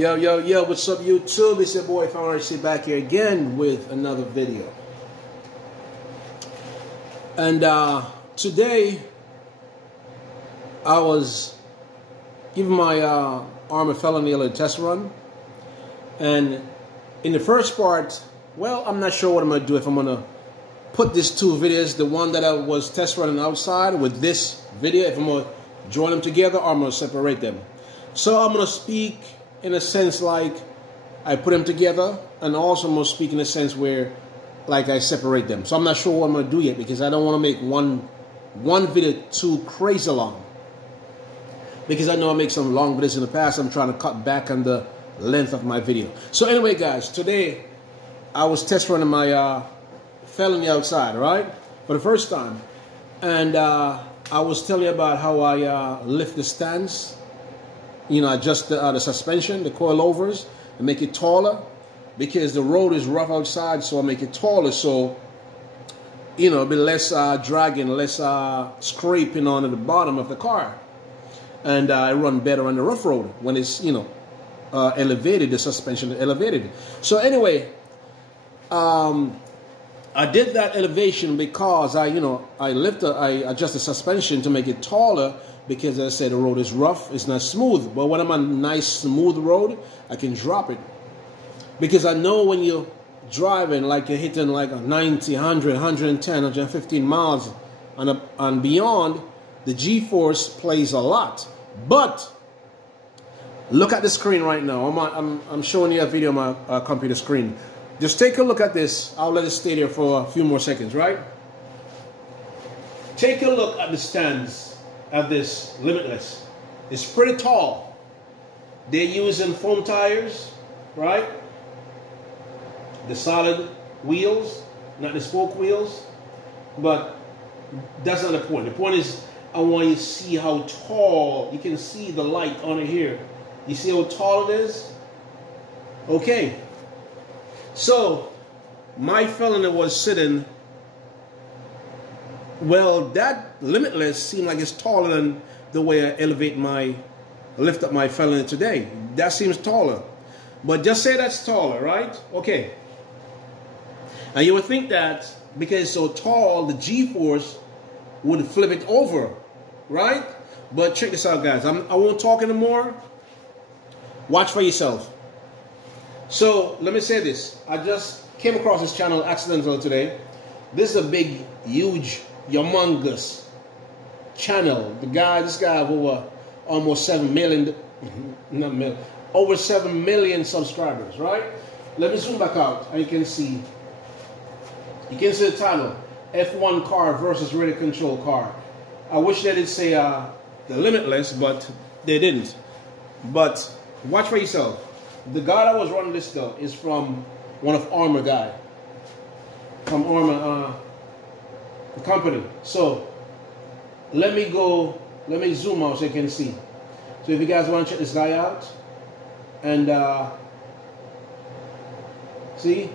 Yo, yo, yo, what's up YouTube? It's your boy RC back here again with another video. And today I was giving my Arrma felony alert test run. And in the first part, well, I'm not sure what I'm going to do, if I'm going to put these two videos, the one that I was test running outside with this video, if I'm going to join them together or I'm going to separate them. So I'm going to speak in a sense like I put them together, and also I'm going to speak in a sense where like I separate them. So I'm not sure what I'm going to do yet, because I don't want to make one video too crazy long. Because I know I make some long videos in the past. I'm trying to cut back on the length of my video. So anyway, guys, today I was test running my felony outside, right? For the first time. And I was telling you about how I lift the stands. You know, adjust the suspension, the coilovers, and make it taller, because the road is rough outside, so I make it taller, so, you know, a bit less dragging, less scraping on the bottom of the car. And I run better on the rough road when it's, you know, elevated, the suspension elevated. So anyway, I did that elevation because I adjust the suspension to make it taller, because as I said, the road is rough, it's not smooth. But when I'm on a nice smooth road, I can drop it. Because I know when you're driving, like you're hitting like 90, 100, 110, 115 miles and beyond, the G-force plays a lot. But look at the screen right now. I'm showing you a video on my computer screen. Just take a look at this. I'll let it stay there for a few more seconds, right? Take a look at the stands of this Limitless. It's pretty tall. They're using foam tires, right? The solid wheels, not the spoke wheels. But that's not the point. The point is, I want you to see how tall. You can see the light on it here. You see how tall it is? Okay. So, my felony was sitting, well, that Limitless seemed like it's taller than the way I lift up my felony today. That seems taller. But just say that's taller, right? Okay. And you would think that because it's so tall, the G-force would flip it over, right? But check this out, guys. I won't talk anymore. Watch for yourself. So, let me say this. I just came across this channel accidentally today. This is a big, huge, humongous channel. This guy have over almost 7 million, not million, over 7 million subscribers, right? Let me zoom back out and you can see the title, F1 car versus radio control car. I wish they did say the Limitless, but they didn't. But watch for yourself. The guy that was running this though is from one of Arrma guy. From Arrma the company. So let me zoom out so you can see. So if you guys want to check this guy out, and see,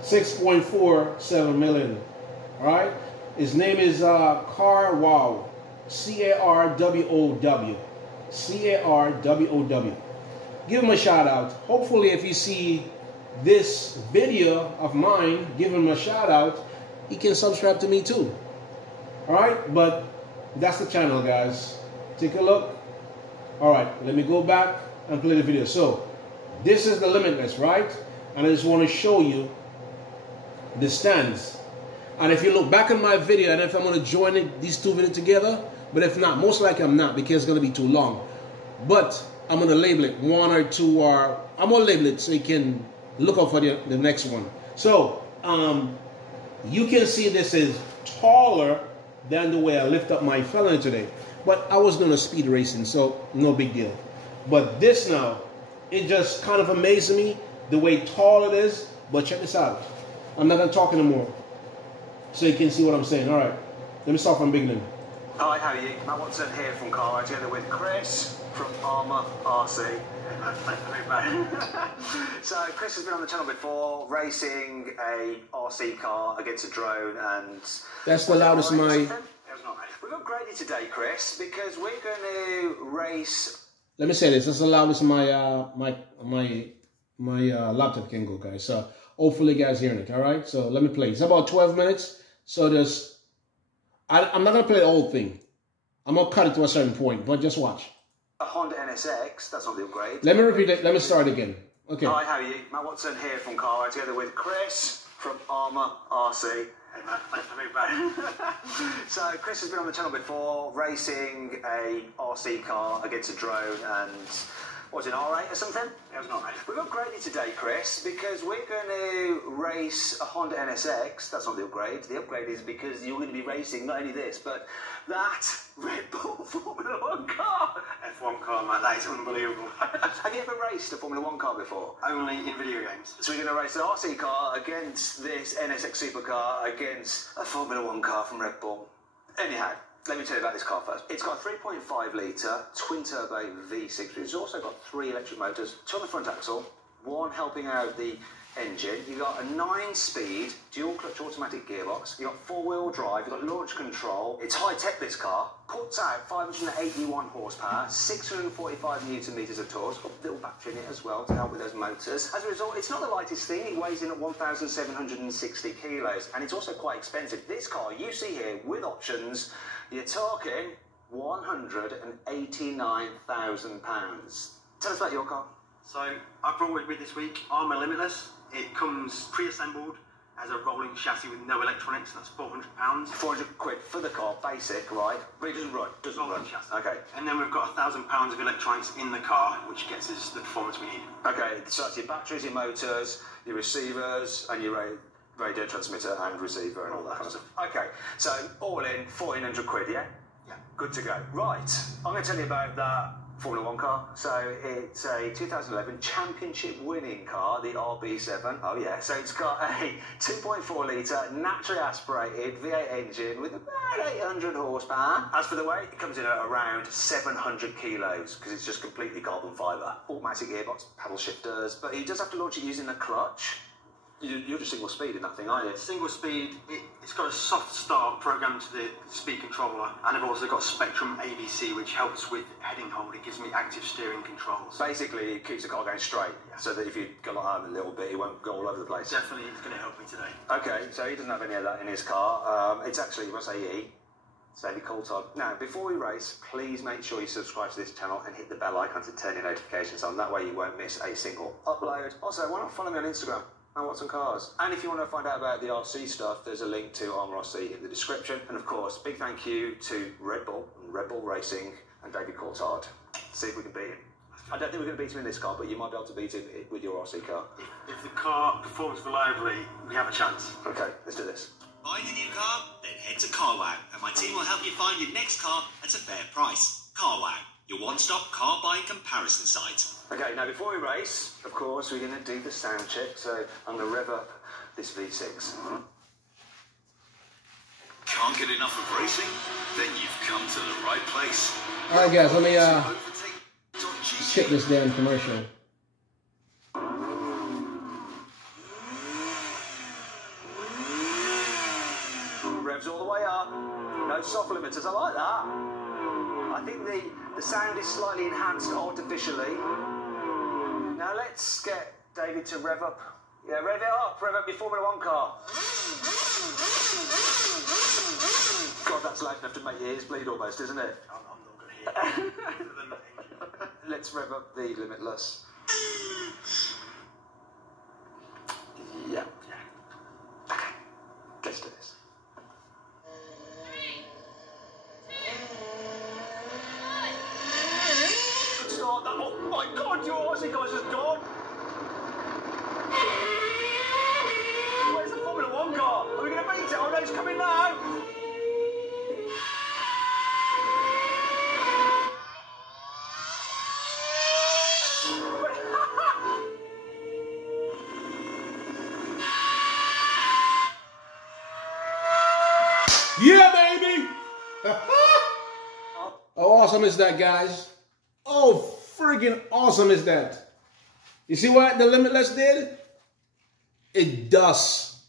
6.47 million. Alright? His name is Carwow. C-A-R-W-O-W. C-A-R-W-O-W. Give him a shout out. Hopefully if you see this video of mine, give him a shout out. He can subscribe to me too. Alright, but that's the channel, guys. Take a look. Alright, let me go back and play the video. So, this is the Limitless, right? And I just want to show you the stands. And if you look back at my video, and if I'm going to join these two videos together, but if not, most likely I'm not, because it's going to be too long. But I'm going to label it one or two, or I'm going to label it so you can look out for the next one. So, you can see this is taller than the way I lift up my felony today. But I was doing a speed racing, so no big deal. But this now, it just kind of amazes me the way tall it is. But check this out. I'm not going to talk anymore, so you can see what I'm saying. All right, let me start from the beginning. Hi, how are you? Matt Watson here from Car Ride, together with Chris from Arrma RC. So Chris has been on the channel before, racing a RC car against a drone, and that's the loudest mic. We've got Grady today, Chris, because we're going to race let me say this. Let's allow this my laptop can go, guys. So hopefully you guys hearing it. All right. So let me play. It's about 12 minutes. So I'm not gonna play the whole thing. I'm gonna cut it to a certain point, but just watch. A Honda NSX. That's not the upgrade. Let me repeat it. Let me start again. Okay. Hi, how are you? Matt Watson here from Carway, together with Chris from Arrma RC. Hey Matt, thanks for being back. So Chris has been on the channel before, racing a RC car against a drone, and was it an R8 or something? It was an R8. We've upgraded today, Chris, because we're going to race a Honda NSX. That's not the upgrade. The upgrade is because you're going to be racing not only this, but that Red Bull Formula 1 car. F1 car, man, that is unbelievable. Have you ever raced a Formula 1 car before? Only in video games. So we're going to race an RC car against this NSX supercar against a Formula 1 car from Red Bull. Anyhow, let me tell you about this car first. It's got a 3.5 litre twin-turbo V6. It's also got 3 electric motors, 2 on the front axle, 1 helping out the engine. You've got a 9-speed dual-clutch automatic gearbox. You've got 4-wheel drive. You've got launch control. It's high-tech, this car. Puts out 581 horsepower, 645 newton-meters of torque. It's got a little battery in it as well to help with those motors. As a result, it's not the lightest thing. It weighs in at 1,760 kilos, and it's also quite expensive. This car, you see here, with options, you're talking £189,000. Tell us about your car. So I brought with me this week Arrma Limitless. It comes pre-assembled as a rolling chassis with no electronics. That's £400. 400 quid for the car, basic, right? But it doesn't run. Rolling chassis. Okay. And then we've got £1,000 of electronics in the car, which gets us the performance we need. Okay, so that's your batteries, your motors, your receivers, and your radio transmitter and receiver and all that kind of stuff. Okay, so all in 1,400 quid, yeah? Yeah. Good to go. Right, I'm going to tell you about that Formula 1 car. So it's a 2011 championship winning car, the RB7. Oh yeah, so it's got a 2.4 litre naturally aspirated V8 engine with about 800 horsepower. As for the weight, it comes in at around 700 kilos because it's just completely carbon fibre. Automatic gearbox, paddle shifters, but he does have to launch it using a clutch. You're just single speed in that thing, aren't you? Single speed, it's got a soft start programmed to the speed controller, and I've also got Spectrum ABC, which helps with heading hold. It gives me active steering controls. Basically, it keeps the car going straight, so that if you go like that a little bit, it won't go all over the place. Definitely, it's going to help me today. Okay, so he doesn't have any of that in his car. It's actually, when I say he, it's David Coulthard. Now, before we race, please make sure you subscribe to this channel and hit the bell icon to turn your notifications on. That way you won't miss a single upload. Also, why not follow me on Instagram? And what's on cars. And if you want to find out about the RC stuff, there's a link to Arrma RC in the description. And of course, big thank you to Red Bull and Red Bull Racing and David Coulthard. See if we can beat him. I don't think we're going to beat him in this car, but you might be able to beat him with your RC car. If the car performs reliably, we have a chance. Okay, let's do this. Buying a new car? Then head to CarWow, and my team will help you find your next car at a fair price. CarWow, your one-stop car buying comparison site. Okay, now before we race, of course, we're going to do the sound check, so I'm going to rev up this V6. Can't get enough of racing? Then you've come to the right place. All right, guys, let me skip this damn commercial. Revs all the way up. No soft limiters. I like that. I think the sound is slightly enhanced artificially. Now let's get David to rev up. Yeah, rev it up. Rev up your Formula 1 car. God, that's loud enough to make your ears bleed almost, isn't it? I'm not going to hear it. Let's rev up the Limitless. Yeah. Okay, let's do this. Start that. Oh my God, your Aussie guy's just gone. Where's the Formula 1 car? Are we going to beat it? Oh no, it's coming now. Yeah, baby! How awesome is that, guys? Oh, friggin' awesome is that. You see what the Limitless did? It does.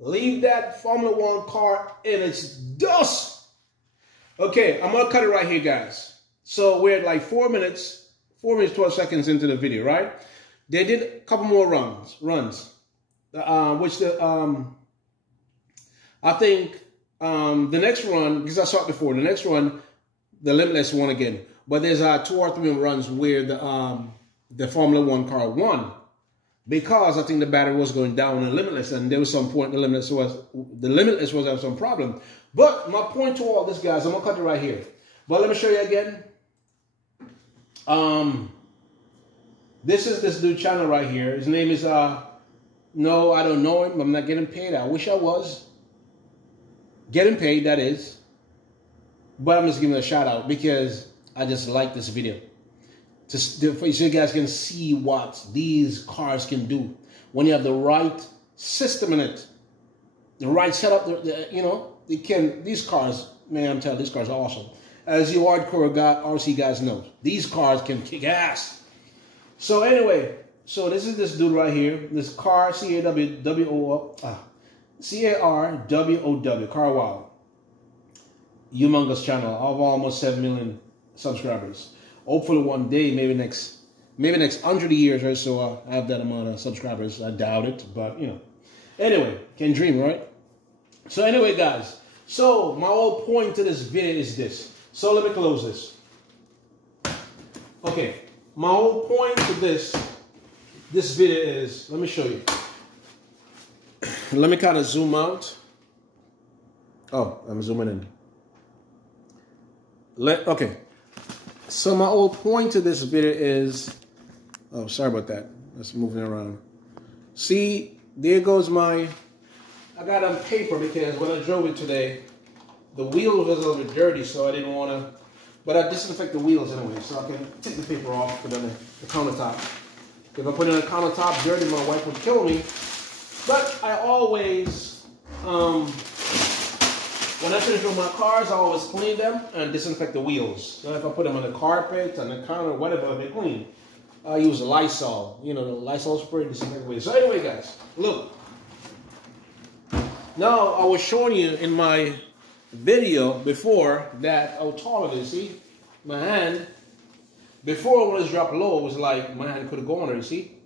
Leave that Formula 1 car in its dust. Okay, I'm going to cut it right here, guys. So we're at like 4 minutes. 4 minutes, 12 seconds into the video, right? They did a couple more runs, which I think the next run, because I saw it before, the next run, the Limitless won again. But there's 2 or 3 runs where the Formula 1 car won, because I think the battery was going down in the Limitless, and there was some point the Limitless was having some problem. But my point to all this, guys, I'm gonna cut it right here. But let me show you again. This is this dude channel right here. His name is no, I don't know him. I'm not getting paid. I wish I was getting paid, that is. But I'm just giving it a shout out because I just like this video. So you guys can see what these cars can do when you have the right system in it, the right setup. You know, these cars, man, I'm telling you, these cars are awesome. As you hardcore RC guys know, these cars can kick ass. So anyway, so this is this dude right here, this car, C-A-R-W-O-W, Car Wow. Humongous channel of almost 7 million subscribers. Hopefully one day, maybe next 100 years or so, I have that amount of subscribers. I doubt it, but you know. Anyway, can dream, right? So anyway, guys. So my whole point to this video is this. So let me close this. Okay, my whole point to this video is, let me show you. Let me kind of zoom out. Oh, I'm zooming in. Okay. So my whole point to this video is, oh, sorry about that. Let's move it around. See, there goes I got it on paper because when I drove it today, the wheel was a little bit dirty, so I didn't want to, but I disinfect the wheels anyway, so I can take the paper off, put it on the countertop. If I put it on the countertop dirty, my wife would kill me. But I always, when I finish with my cars, I always clean them and disinfect the wheels. So if I put them on the carpet, on the counter, whatever, they clean. I use Lysol, you know, the Lysol spray, disinfect the wheels. So anyway, guys, look. Now, I was showing you in my video before that how tall it is. See, my hand, before when it was dropped low, it was like my hand could have gone there, you see?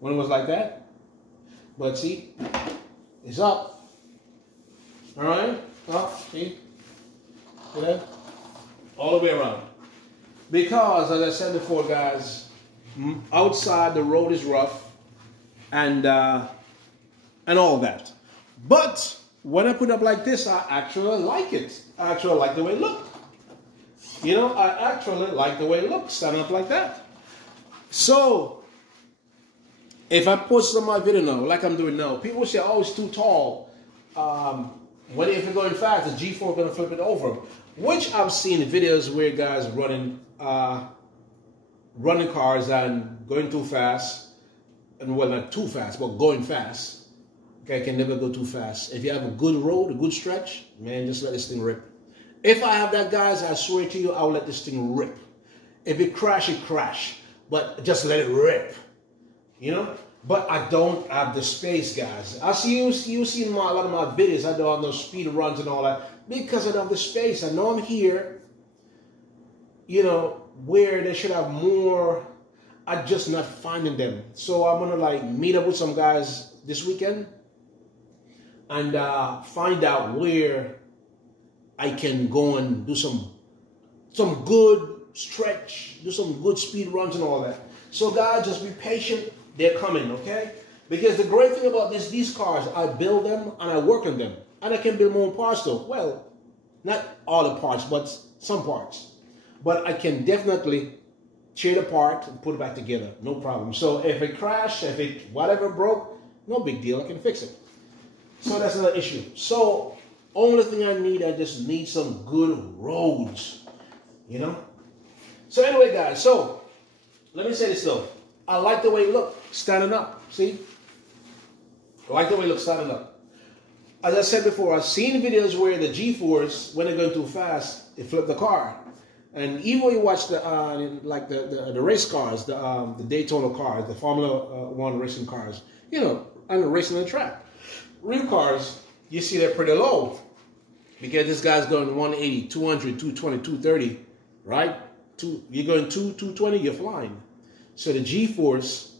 When it was like that. But see, it's up. All right, up, see? See that? All the way around. Because, as I said before, guys, outside the road is rough and all that. But when I put it up like this, I actually like it. I actually like the way it looks. You know, I actually like the way it looks, standing up like that. So, if I post on my video now, like I'm doing now, people say, oh, it's too tall. If you're going fast, the G4 is going to flip it over. Which I've seen videos where guys running cars and going too fast. And well, not too fast, but going fast. Okay, can never go too fast. If you have a good road, a good stretch, man, just let this thing rip. If I have that, guys, I swear to you, I'll let this thing rip. If it crash, it crash. But just let it rip. You know? But I don't have the space, guys. I see you see in a lot of my videos, I don't have no speed runs and all that. Because I don't have the space. I know I'm here, you know, where they should have more. I'm just not finding them. So I'm going to like meet up with some guys this weekend. And find out where I can go and do some good stretch, do some good speed runs and all that. So guys, just be patient. They're coming, okay? Because the great thing about these cars, I build them and I work on them. And I can build my own parts though. Well, not all the parts, but some parts. But I can definitely tear it apart and put it back together. No problem. So if it crashed, if it whatever broke, no big deal. I can fix it. So that's another issue. So only thing I just need some good roads, you know? So anyway, guys, so let me say this though. I like the way it looks standing up, see? I like the way it looks standing up. As I said before, I've seen videos where the G-force, when they're going too fast, it flipped the car. And even when you watch the race cars, the Daytona cars, the Formula 1 racing cars, you know, and racing on the track. Real cars, you see they're pretty low because this guy's going 180, 200, 220, 230, right? you're going 220, you're flying. So the G-force,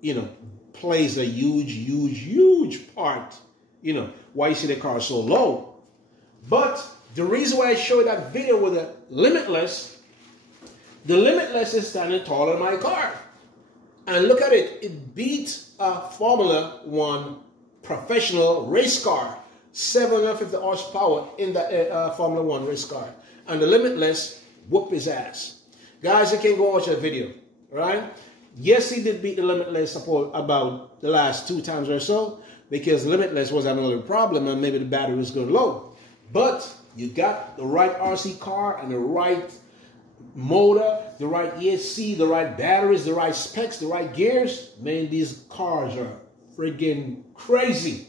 you know, plays a huge part, you know, why you see the car so low. But the reason why I showed that video with the Limitless, the Limitless is standing taller than my car. And look at it, it beat a Formula 1 professional race car, 750 horsepower in the Formula 1 race car. And the Limitless whoop his ass. Guys, you can go watch that video, right? Yes, he did beat the Limitless about the last 2 times or so, because Limitless was another problem and maybe the battery was going low. But you got the right RC car and the right motor, the right ESC, the right batteries, the right specs, the right gears. Man, these cars are freaking crazy.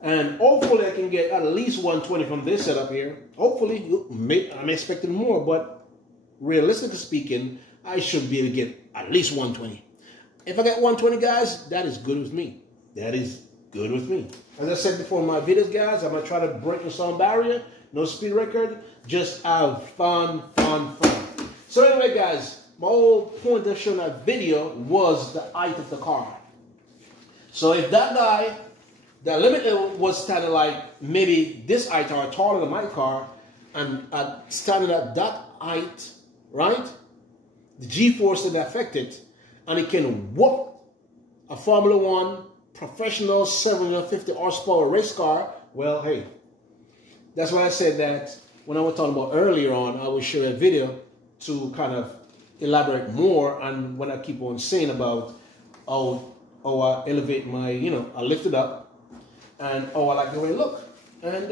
And hopefully I can get at least 120 from this setup here. Hopefully, I'm expecting more, but realistically speaking, I should be able to get at least 120. If I get 120, guys, that is good with me. That is good with me. As I said before in my videos, guys, I'm going to try to break the sound barrier. No speed record. Just have fun. So anyway, guys, my whole point of showing that video was the height of the car. So if that guy, that Limitless, was standing like maybe this height or taller than my car, and standing at that height, right? The G-force didn't affect it, and it can whoop a Formula 1 professional 750 horsepower race car. Well, hey, that's why I said that when I was talking about earlier on, I will show a video to kind of elaborate more on what I keep on saying about how I elevate my, you know, I lift it up, and I like the way it look. And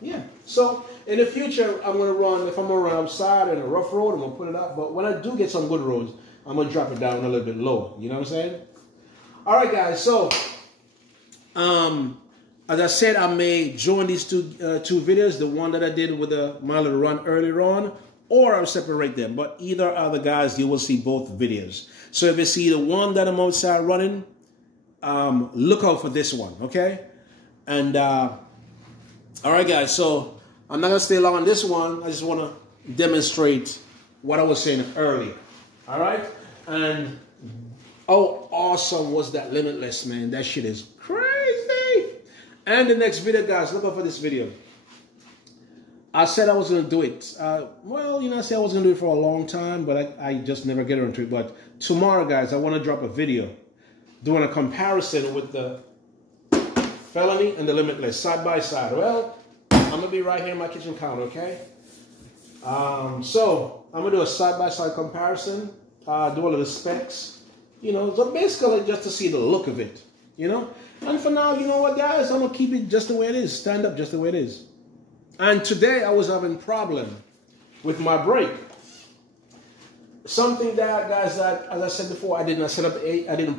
yeah, so in the future, I'm going to run, if I'm around outside in a rough road, I'm going to put it up. But when I do get some good roads, I'm going to drop it down a little bit low. You know what I'm saying? All right, guys. So, as I said, I may join these two videos, the one that I did with my little run earlier on, or I'll separate them. But either other, guys, you will see both videos. So if you see the one that I'm outside running, look out for this one, okay? And all right, guys, so I'm not going to stay long on this one. I just want to demonstrate what I was saying earlier, all right? And how awesome was that Limitless, man? That shit is crazy. And the next video, guys, look out for this video. I said I was going to do it. Well, you know, I said I was going to do it for a long time, but I just never get into it. But tomorrow, guys, I want to drop a video doing a comparison with the Felony and the Limitless side by side. Well, I'm going to be right here in my kitchen counter, okay? So I'm going to do a side by side comparison, do all of the specs, you know, so basically just to see the look of it, you know? And for now, you know what, guys? I'm going to keep it just the way it is, stand up just the way it is. And today I was having a problem with my brake. Something that, guys, that, as I said before, I didn't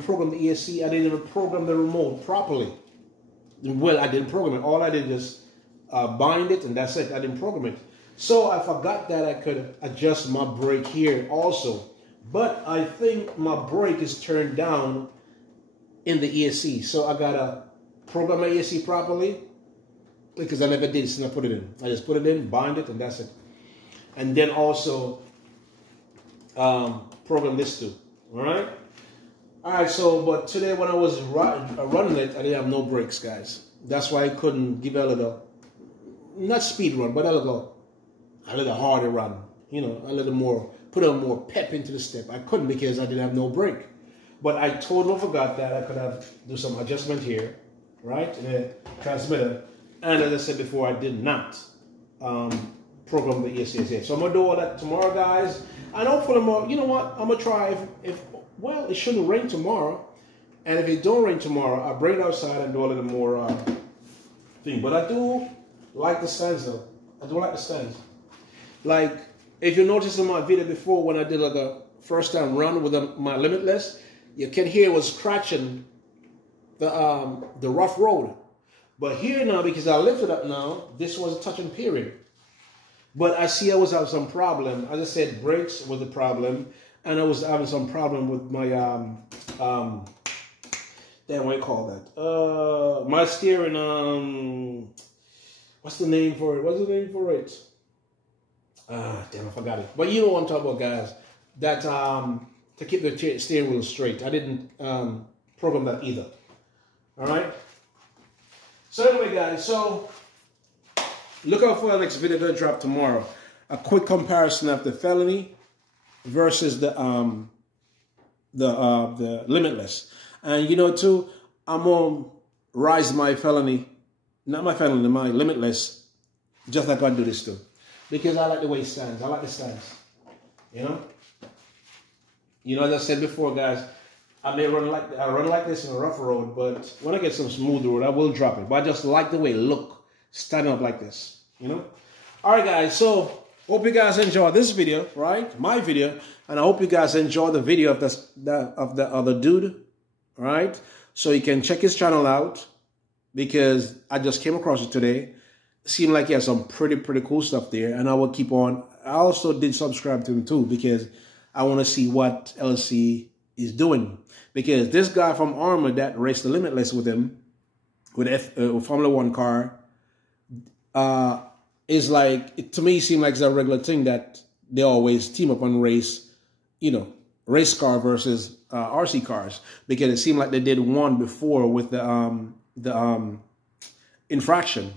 program the ESC, I didn't even program the remote properly. Well, I didn't program it. All I did is bind it, and that's it. I didn't program it. So I forgot that I could adjust my brake here also. But I think my brake is turned down in the ESC. So I got to program my ESC properly, because I never did since I put it in. I just put it in, bind it, and that's it. And then also program this too. All right? All right, so, but today when I was running it, I didn't have no brakes, guys. That's why I couldn't give a little, not speed run, but a little harder run. You know, a little more, put a more pep into the step. I couldn't because I didn't have no brake. But I totally forgot that I could do some adjustment here, right, in the transmitter. And as I said before, I did not program the ESC. So I'm going to do all that tomorrow, guys. And hopefully, you know what, I'm going to try if well, it shouldn't rain tomorrow. And if it don't rain tomorrow, I'll bring it outside and do a little more thing. But I do like the stands, though. I do like the stands. Like, if you noticed in my video before when I did like a first time run with my Limitless, you can hear it was scratching the rough road. But here now, because I lifted up now, this was a touching period. But I see I was having some problem. As I said, brakes was the problem. And I was having some problem with my, damn, what do you call that? My steering, what's the name for it? What's the name for it? Damn, I forgot it. But you know what I'm talking about, guys. That to keep the steering wheel straight. I didn't program that either. All right. So anyway, guys. So look out for the next video that drop tomorrow. A quick comparison of the felony versus the Limitless. And you know too, I'm gonna rise my felony, not my felony, my Limitless, just like I do this too. Because I like the way it stands. I like the stance. You know? You know, as I said before, guys, I run like this in a rough road, but when I get some smooth road, I will drop it. But I just like the way it look, standing up like this. You know? Alright guys, so hope you guys enjoy this video, right? My video. And I hope you guys enjoy the video of the other dude. Right? So you can check his channel out, because I just came across it today. Seemed like he has some pretty cool stuff there, and I will keep on. I also did subscribe to him too, because I want to see what LC is doing. Because this guy from Arrma that raced the Limitless with him, with Formula 1 car, is like, to me, it seemed like it's a regular thing that they always team up and race, you know, race car versus RC cars, because it seemed like they did one before with the infraction.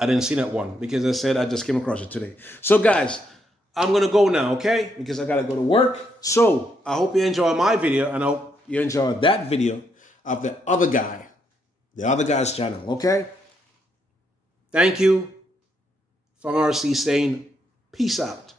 I didn't see that one, because I said I just came across it today. So guys, I'm gonna go now, okay? Because I gotta go to work. So I hope you enjoy my video, and I hope you enjoy that video of the other guy's channel, okay? Thank you. From RC saying peace out.